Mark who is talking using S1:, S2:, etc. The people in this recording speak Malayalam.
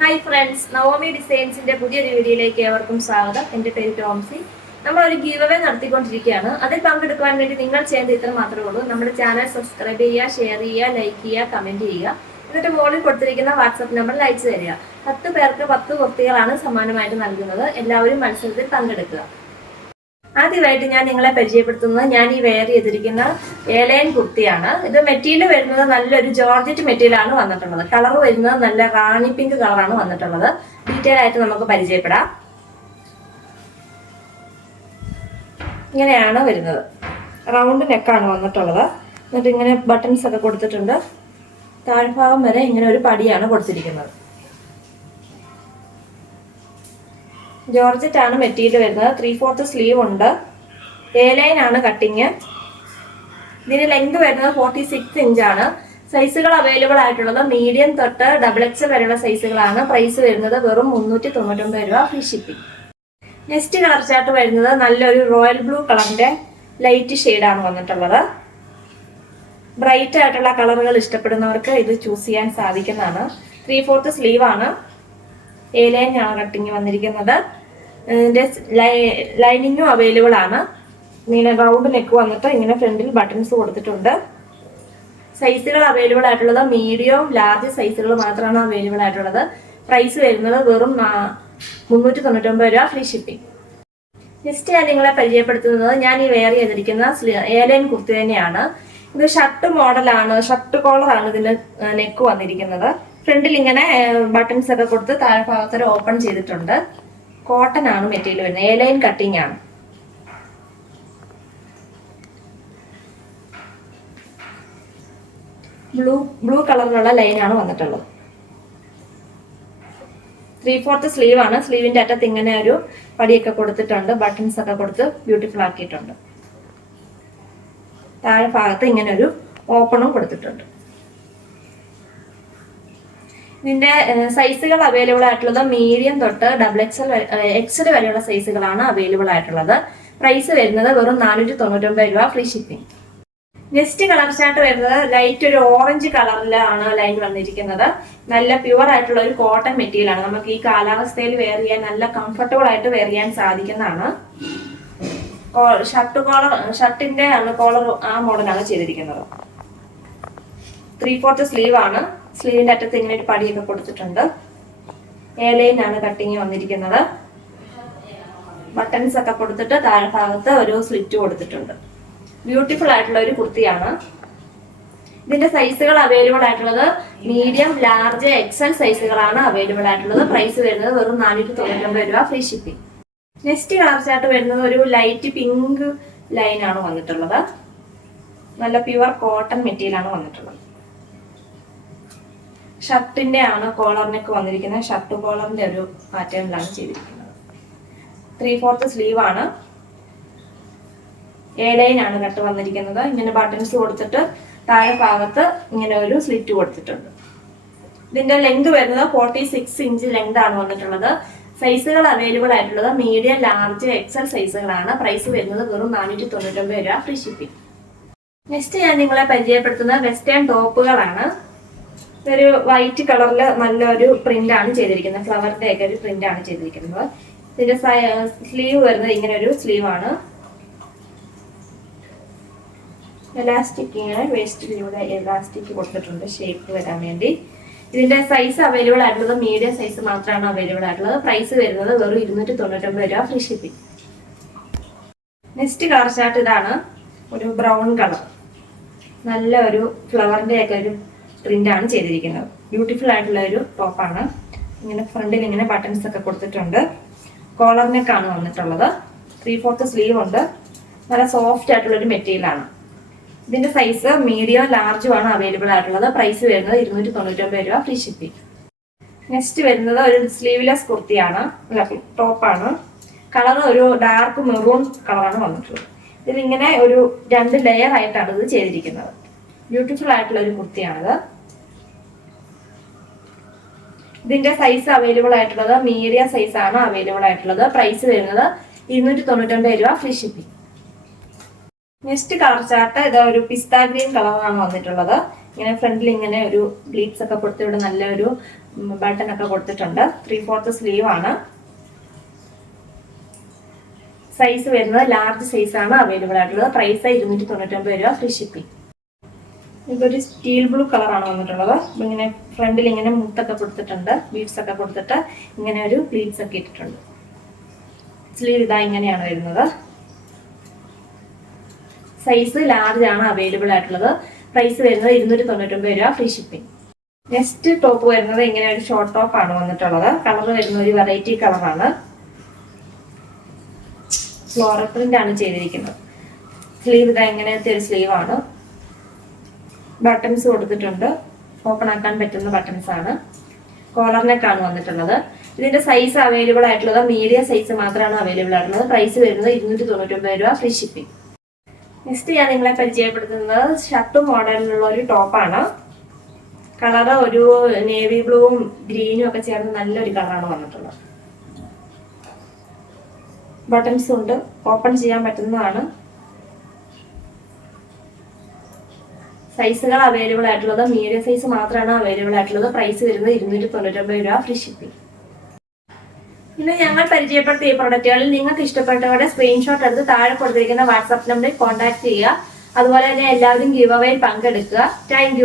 S1: ഹായ് ഫ്രണ്ട്സ് നവോമി ഡിസൈൻസിന്റെ പുതിയൊരു വീഡിയോയിലേക്ക് ഏവർക്കും സ്വാഗതം. എന്റെ പേര് ടോംസി. നമ്മൾ ഒരു ഗീവ് അവേ നടത്തിക്കൊണ്ടിരിക്കുകയാണ്. അതിൽ പങ്കെടുക്കാൻ വേണ്ടി നിങ്ങൾ ചെയ്യേണ്ടത് ഇത്ര മാത്രമേ ഉള്ളൂ. നമ്മുടെ ചാനൽ സബ്സ്ക്രൈബ് ചെയ്യുക ഷെയർ ചെയ്യുക ലൈക്ക് ചെയ്യുക കമന്റ് ചെയ്യുക. എന്നിട്ട് മുകളിൽ കൊടുത്തിരിക്കുന്ന വാട്സപ്പ് നമ്പറിൽ അയച്ചു തരിക. പത്ത് പേർക്ക് പത്ത് കുർത്തികളാണ് സമ്മാനമായിട്ട് നൽകുന്നത്. എല്ലാവരും മത്സരത്തിൽ പങ്കെടുക്കുക. ആദ്യമായിട്ട് ഞാൻ നിങ്ങളെ പരിചയപ്പെടുത്തുന്നത് ഞാൻ ഈ വെയർ ചെയ്തിരിക്കുന്ന ഏലയൻ കുർത്തിയാണ്. ഇത് മെറ്റീരിയൽ വരുന്നത് നല്ലൊരു ജോർജറ്റ് മെറ്റീരിയലാണ് വന്നിട്ടുള്ളത്. കളർ വരുന്നത് നല്ല റാണി പിങ്ക് കളറാണ് വന്നിട്ടുള്ളത്. ഡീറ്റെയിൽ ആയിട്ട് നമുക്ക് പരിചയപ്പെടാം. ഇങ്ങനെയാണ് വരുന്നത്. റൗണ്ട് നെക്കാണ് വന്നിട്ടുള്ളത്. എന്നിട്ട് ഇങ്ങനെ ബട്ടൺസ് ഒക്കെ കൊടുത്തിട്ടുണ്ട്. താഴ്ഭാഗം വരെ ഇങ്ങനെ ഒരു പടിയാണ് കൊടുത്തിരിക്കുന്നത്. ജോർജറ്റ് ആണ് മെറ്റീരിയൽ വരുന്നത്. ത്രീ ഫോർത്ത് സ്ലീവ് ഉണ്ട്. എ ലൈൻ ആണ് കട്ടിങ് ഇതിന് ലെങ്ത് വരുന്നത് ഫോർട്ടി സിക്സ് ഇഞ്ചാണ് സൈസുകൾ അവൈലബിൾ ആയിട്ടുള്ളത് മീഡിയം തൊട്ട് ഡബിൾ എക്സ് വരെയുള്ള സൈസുകളാണ് പ്രൈസ് വരുന്നത് വെറും മുന്നൂറ്റി തൊണ്ണൂറ്റൊമ്പത് രൂപ free shipping next colour chart വരുന്നത് നല്ലൊരു റോയൽ ബ്ലൂ കളറിന്റെ ലൈറ്റ് ഷെയ്ഡാണ് വന്നിട്ടുള്ളത്. ബ്രൈറ്റ് ആയിട്ടുള്ള കളറുകൾ ഇഷ്ടപ്പെടുന്നവർക്ക് ഇത് ചൂസ് ചെയ്യാൻ സാധിക്കുന്നതാണ്. ത്രീ ഫോർത്ത് ലൈൻ ആണ്. കട്ടിങ് വന്നിരിക്കുന്നത്. ഇതിന്റെ ലൈനിങ്ങും അവൈലബിൾ ആണ്. ഇങ്ങനെ റൗണ്ട് നെക്ക് വന്നിട്ട് ഇങ്ങനെ ഫ്രണ്ടിൽ ബട്ടൺസ് കൊടുത്തിട്ടുണ്ട്. സൈസുകൾ അവൈലബിൾ ആയിട്ടുള്ളത് മീഡിയം ലാർജ് സൈസുകൾ മാത്രമാണ് അവൈലബിൾ ആയിട്ടുള്ളത്. പ്രൈസ് വരുന്നത് വെറും മുന്നൂറ്റി തൊണ്ണൂറ്റൊമ്പത് രൂപ ഫ്രീ ഷിപ്പിംഗ് നെക്സ്റ്റ് ഞാൻ നിങ്ങളെ പരിചയപ്പെടുത്തുന്നത് ഞാൻ ഈ വെയർ ചെയ്തിരിക്കുന്ന ഏലൈൻ കുർത്തി തന്നെയാണ്. ഇത് ഷർട്ട് മോഡലാണ് ഷർട്ട് കോളറാണ് ഇതിന് നെക്ക് വന്നിരിക്കുന്നത്. ഫ്രണ്ടിൽ ഇങ്ങനെ ബട്ടൺസ് ഒക്കെ കൊടുത്ത് താഴെ ഭാഗത്തൊരു ഓപ്പൺ ചെയ്തിട്ടുണ്ട്. കോട്ടൺ ആണ് മെറ്റീരിയൽ വരുന്നത്. എ ലൈൻ കട്ടിംഗ് ആണ്. ബ്ലൂ ബ്ലൂ കളറിലുള്ള ആണ് വന്നിട്ടുള്ളത്. ത്രീ ഫോർത്ത് സ്ലീവ് ആണ്. സ്ലീവിന്റെ അറ്റത്ത് ഇങ്ങനെ ഒരു പടിയൊക്കെ കൊടുത്തിട്ടുണ്ട്. ബട്ടൺസ് ഒക്കെ കൊടുത്ത് ബ്യൂട്ടിഫുൾ ആക്കിയിട്ടുണ്ട്. താഴെ ഭാഗത്ത് ഇങ്ങനെ ഒരു ഓപ്പണും കൊടുത്തിട്ടുണ്ട്. ഇതിന്റെ സൈസുകൾ അവൈലബിൾ ആയിട്ടുള്ളത് മീഡിയം തൊട്ട് ഡബിൾ എക്സൽ എക്സൽ വരെയുള്ള സൈസുകളാണ് അവൈലബിൾ ആയിട്ടുള്ളത്. പ്രൈസ് വരുന്നത് വെറും നാനൂറ്റി തൊണ്ണൂറ്റൊമ്പത് രൂപ free shipping next colour chart വരുന്നത് ലൈറ്റ് ഒരു ഓറഞ്ച് കളറിലാണ് ലൈൻ വന്നിരിക്കുന്നത്. നല്ല പ്യുവർ ആയിട്ടുള്ള ഒരു കോട്ടൺ മെറ്റീരിയൽ ആണ്. നമുക്ക് ഈ കാലാവസ്ഥയിൽ വെയർ ചെയ്യാൻ നല്ല കംഫർട്ടബിൾ ആയിട്ട് വെയർ ചെയ്യാൻ സാധിക്കുന്നതാണ്. ഷർട്ട് കോളർ ഷർട്ടിന്റെ കോളർ ആ മോഡലാണ് ചെയ്തിരിക്കുന്നത്. ത്രീ ഫോർത്ത് സ്ലീവ് ആണ്. സ്ലീവിന്റെ അറ്റത്ത് ഇങ്ങനെ ഒരു പടിയൊക്കെ കൊടുത്തിട്ടുണ്ട്. ഏലൈൻ ആണ് കട്ടിങ് വന്നിരിക്കുന്നത്. ബട്ടൺസ് ഒക്കെ കൊടുത്തിട്ട് താഴെ ഭാഗത്ത് ഒരു സ്ലിറ്റ് കൊടുത്തിട്ടുണ്ട്. ബ്യൂട്ടിഫുൾ ആയിട്ടുള്ള ഒരു കുർത്തിയാണ്. ഇതിന്റെ സൈസുകൾ അവൈലബിൾ ആയിട്ടുള്ളത് മീഡിയം ലാർജ് എക്സൽ സൈസുകളാണ് അവൈലബിൾ ആയിട്ടുള്ളത്. പ്രൈസ് വരുന്നത് വെറും നാനൂറ്റി തൊണ്ണൂറ്റൊമ്പത് രൂപ free shipping next colour chart വരുന്നത് ഒരു ലൈറ്റ് പിങ്ക് ലൈനാണ് വന്നിട്ടുള്ളത്. നല്ല പ്യുവർ കോട്ടൺ മെറ്റീരിയൽ ആണ് വന്നിട്ടുള്ളത്. ഷർട്ടിന്റെ ആണ് കോളറിനൊക്കെ വന്നിരിക്കുന്നത്. ഷർട്ട് കോളറിന്റെ ഒരു പാറ്റേണിലാണ് ചെയ്തിരിക്കുന്നത്. ത്രീ ഫോർത്ത് സ്ലീവ് ആണ്. കട്ട് വന്നിരിക്കുന്നത്. ഇങ്ങനെ ബട്ടൺസ് കൊടുത്തിട്ട് താഴെ ഭാഗത്ത് ഇങ്ങനെ ഒരു സ്ലിറ്റ് കൊടുത്തിട്ടുണ്ട്. ഇതിന്റെ ലെങ്ത് വരുന്നത് ഫോർട്ടി സിക്സ് ഇഞ്ച് ലെങ്ത് ആണ് വന്നിട്ടുള്ളത്. സൈസുകൾ അവൈലബിൾ ആയിട്ടുള്ളത് മീഡിയം ലാർജ് എക്സൽ സൈസുകളാണ് പ്രൈസ് വരുന്നത് വെറും നാനൂറ്റി തൊണ്ണൂറ്റൊമ്പത് രൂപ ഫ്രീ ഷിപ്പിംഗ് നെക്സ്റ്റ് ഞാൻ നിങ്ങളെ പരിചയപ്പെടുത്തുന്നത് വെസ്റ്റേൺ ടോപ്പുകളാണ് ഒരു വൈറ്റ് കളറിൽ നല്ലൊരു പ്രിന്റ് ആണ് ചെയ്തിരിക്കുന്നത്. ഫ്ലവറിന്റെ ഒക്കെ ഒരു പ്രിന്റ് ആണ് ചെയ്തിരിക്കുന്നത്. ഇതിന്റെ സ്ലീവ് വരുന്നത് ഇങ്ങനെ ഒരു സ്ലീവ് ആണ്. എലാസ്റ്റിക് ഇങ്ങനെ വേസ്റ്റിലൂടെ എലാസ്റ്റിക് കൊടുത്തിട്ടുണ്ട്. ഷേപ്പ് വരാൻ വേണ്ടി. ഇതിന്റെ സൈസ് അവൈലബിൾ ആയിട്ടുള്ളത് മീഡിയം സൈസ് മാത്രമാണ് അവൈലബിൾ ആയിട്ടുള്ളത്. പ്രൈസ് വരുന്നത് വെറും ഇരുന്നൂറ്റി തൊണ്ണൂറ്റൊമ്പത് രൂപ free shipping next colour chart ഇതാണ്. ഒരു ബ്രൗൺ കളർ നല്ല ഒരു ഫ്ലവറിന്റെ ഒക്കെ ഒരു പ്രിന്റ് ആണ് ചെയ്തിരിക്കുന്നത്. ബ്യൂട്ടിഫുൾ ആയിട്ടുള്ള ഒരു ടോപ്പാണ് ഇങ്ങനെ ഫ്രണ്ടിൽ ഇങ്ങനെ ബട്ടൺസ് ഒക്കെ കൊടുത്തിട്ടുണ്ട്. കോളർ നെക്കാണ് വന്നിട്ടുള്ളത്. ത്രീ ഫോർത്ത് സ്ലീവ് ഉണ്ട്. നല്ല സോഫ്റ്റ് ആയിട്ടുള്ള ഒരു മെറ്റീരിയലാണ് ഇതിന്റെ സൈസ് മീഡിയം ലാർജും ആണ് അവൈലബിൾ ആയിട്ടുള്ളത്. പ്രൈസ് വരുന്നത് ഇരുന്നൂറ്റി തൊണ്ണൂറ്റൊമ്പത് രൂപ ഫ്രീ ഷിപ്പിംഗ് നെക്സ്റ്റ് വരുന്നത് ഒരു സ്ലീവ്ലെസ് കുർത്തിയാണ് ടോപ്പാണ് കളർ ഒരു ഡാർക്ക് മെറൂൺ കളറാണ് വന്നിട്ടുള്ളത്. ഇതിലിങ്ങനെ ഒരു രണ്ട് ലെയർ ആയിട്ടാണ് ഇത് ചെയ്തിരിക്കുന്നത്. ബ്യൂട്ടിഫുൾ ആയിട്ടുള്ള ഒരു കുർത്തിയാണിത് ഇതിന്റെ സൈസ് അവൈലബിൾ ആയിട്ടുള്ളത് മീഡിയം സൈസ് ആണ് അവൈലബിൾ ആയിട്ടുള്ളത്. പ്രൈസ് വരുന്നത് ഇരുന്നൂറ്റി തൊണ്ണൂറ്റൊമ്പത് രൂപ free shipping next colour chart ഇത് ഒരു പിസ്താ ഗ്രീൻ കളറാണ് വന്നിട്ടുള്ളത്. ഇങ്ങനെ ഫ്രണ്ടിൽ ഇങ്ങനെ ഒരു ബ്ലീഡ്സ് ഒക്കെ കൊടുത്ത് ഇവിടെ നല്ലൊരു ബട്ടൺ ഒക്കെ കൊടുത്തിട്ടുണ്ട്. ത്രീ ഫോർത്ത് സ്ലീവ് ആണ്. സൈസ് വരുന്നത് ലാർജ് സൈസ് ആണ് അവൈലബിൾ ആയിട്ടുള്ളത്. പ്രൈസ് ഇരുന്നൂറ്റി തൊണ്ണൂറ്റൊമ്പത് രൂപ ഫ്രീ ഷിപ്പിംഗ് ഇതൊരു സ്റ്റീൽ ബ്ലൂ കളറാണ് വന്നിട്ടുള്ളത്. അപ്പം ഇങ്ങനെ ഫ്രണ്ടിൽ ഇങ്ങനെ മുത്തൊക്കെ കൊടുത്തിട്ടുണ്ട്. ബീഡ്സ് ഒക്കെ കൊടുത്തിട്ട് ഇങ്ങനെ ഒരു പ്ലീറ്റ്സ് ഒക്കെ ഇട്ടിട്ടുണ്ട്. സ്ലീവ് ഇതാ ഇങ്ങനെയാണ് വരുന്നത്. സൈസ് ലാർജ് ആണ് അവൈലബിൾ ആയിട്ടുള്ളത്. പ്രൈസ് വരുന്നത് ഇരുന്നൂറ്റി തൊണ്ണൂറ്റൊമ്പത് രൂപ ഫ്രീ ഷിപ്പിംഗ് നെക്സ്റ്റ് ടോപ്പ് വരുന്നത് ഇങ്ങനെ ഒരു ഷോർട്ട് ടോപ്പ് ആണ് വന്നിട്ടുള്ളത്. കളർ വരുന്ന ഒരു വെറൈറ്റി കളറാണ് ഫ്ലോറൽ പ്രിന്റ് ആണ് ചെയ്തിരിക്കുന്നത്. സ്ലീവ് ഇതാ ഇങ്ങനത്തെ ഒരു സ്ലീവ് ആണ്. ബട്ടൺസ് കൊടുത്തിട്ടുണ്ട്. ഓപ്പൺ ആക്കാൻ പറ്റുന്ന ബട്ടൺസ് ആണ്. കോളറിനൊക്കെയാണ് നെക്ക് വന്നിട്ടുള്ളത്. ഇതിന്റെ സൈസ് അവൈലബിൾ ആയിട്ടുള്ളത് മീഡിയം സൈസ് മാത്രമാണ് അവൈലബിൾ ആയിട്ടുള്ളത്. പ്രൈസ് വരുന്നത് ഇരുന്നൂറ്റി തൊണ്ണൂറ്റൊമ്പത് രൂപ ഫ്രീ ഷിപ്പിംഗ് നെക്സ്റ്റ് ഞാൻ നിങ്ങളെ പരിചയപ്പെടുത്തുന്നത് ഷർട്ട് മോഡലിലുള്ള ഒരു ടോപ്പാണ് കളറ് ഒരു നേവി ബ്ലൂവും ഗ്രീനും ഒക്കെ ചേർന്ന് നല്ലൊരു കളറാണ് വന്നിട്ടുള്ളത്. ബട്ടൺസ് ഉണ്ട്. ഓപ്പൺ ചെയ്യാൻ പറ്റുന്നതാണ്. സൈസുകൾ അവൈലബിൾ ആയിട്ടുള്ളത് മീഡിയം സൈസ് മാത്രമാണ് അവൈലബിൾ ആയിട്ടുള്ളത്. പ്രൈസ് വരുന്നത് ഇരുന്നൂറ്റി തൊണ്ണൂറ്റൊമ്പത് രൂപ ഫ്രീ ഷിപ്പിംഗ് ഇന്ന് ഞങ്ങൾ പരിചയപ്പെടുത്തിയ ഈ പ്രൊഡക്റ്റുകളിൽ നിങ്ങൾക്ക് ഇഷ്ടപ്പെട്ടവരുടെ സ്ക്രീൻഷോട്ട് എടുത്ത് താഴെ കൊടുത്തിരിക്കുന്ന വാട്സാപ്പ് നമ്പറിൽ കോൺടാക്ട് ചെയ്യുക. അതുപോലെ തന്നെ എല്ലാവരും ഗീവ് അവയിൽ പങ്കെടുക്കുക. താങ്ക്